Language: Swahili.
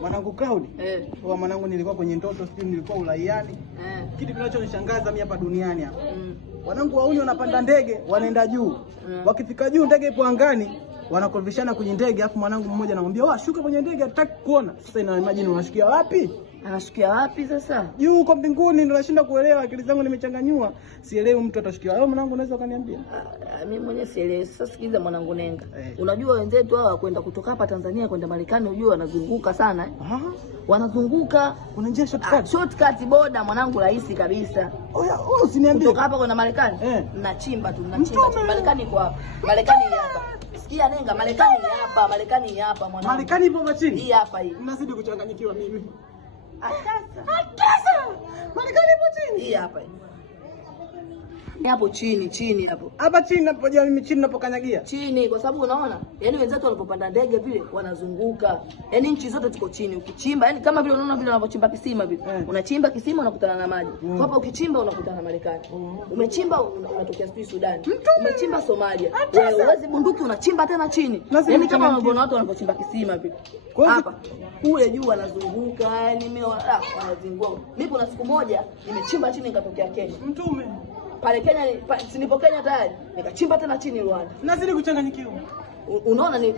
Mwanangu Cloud. Kwa mwanangu nilikuwa kwenye ndoto, sijui nilikuwa ulaiani. Kitu kinachonishangaza mimi hapa duniani hapa. Wanangu wauni wanapanda ndege, wanaenda juu. Wakifika juu ndege ipo angani, wanakorofishana kwenye ndege, afu mwanangu mmoja anamwambia, "Wa, shuka kwenye ndege, hataki kuona." Sasa ina imagine unashukia wapi? Anashukia wapi sasa? Juu huko mbinguni, ndio nashinda kuelewa, akili zangu nimechanganyua. Sielewi mtu atashukia. Wewe mwanangu unaweza ukaniambia? Mimi mwenyewe sielewi. Sasa sikiliza mwanangu Nenga. Unajua wenzetu hawa kwenda kutoka hapa Tanzania kwenda Marekani, unajua wanazunguka sana wanazunguka. Kuna njia shortcut. Shortcut boda mwanangu, rahisi kabisa. Usiniambie. Kutoka hapa kwenda Marekani, mnachimba tu, mnachimba. Marekani iko hapa. Marekani hapa. Sikia Nenga, Marekani hapa, Marekani hapa mwanangu. Marekani ipo machini. Hii hapa hii. Nazidi kuchanganyikiwa mimi. Atasa. Marekani ipo chini. Hii hapa hii. Ni hapo chini hapo. Hapa chini napojua mimi chini napokanyagia. Chini kwa sababu unaona, yani wenzetu wanapopanda ndege vile wanazunguka. Yani nchi zote ziko chini. Ukichimba, yani kama vile unaona vile wanapochimba kisima vile. Unachimba kisima unakutana na maji. Kwa hapa ukichimba unakutana na Marekani. Umechimba unatokea Sudan. Umechimba Somalia. Wewe uwezi bunduki unachimba tena chini. Yani kama unaona watu wanapochimba kisima vile. Hapa kule juu wanazunguka, yani mimi wanazungua. Mimi kuna siku moja nimechimba chini nikatokea Kenya. Mtume. Pale Kenya nipo Kenya tayari. Nikachimba tena chini Rwanda. Nazidi kuchanganyikiwa. Unaona ni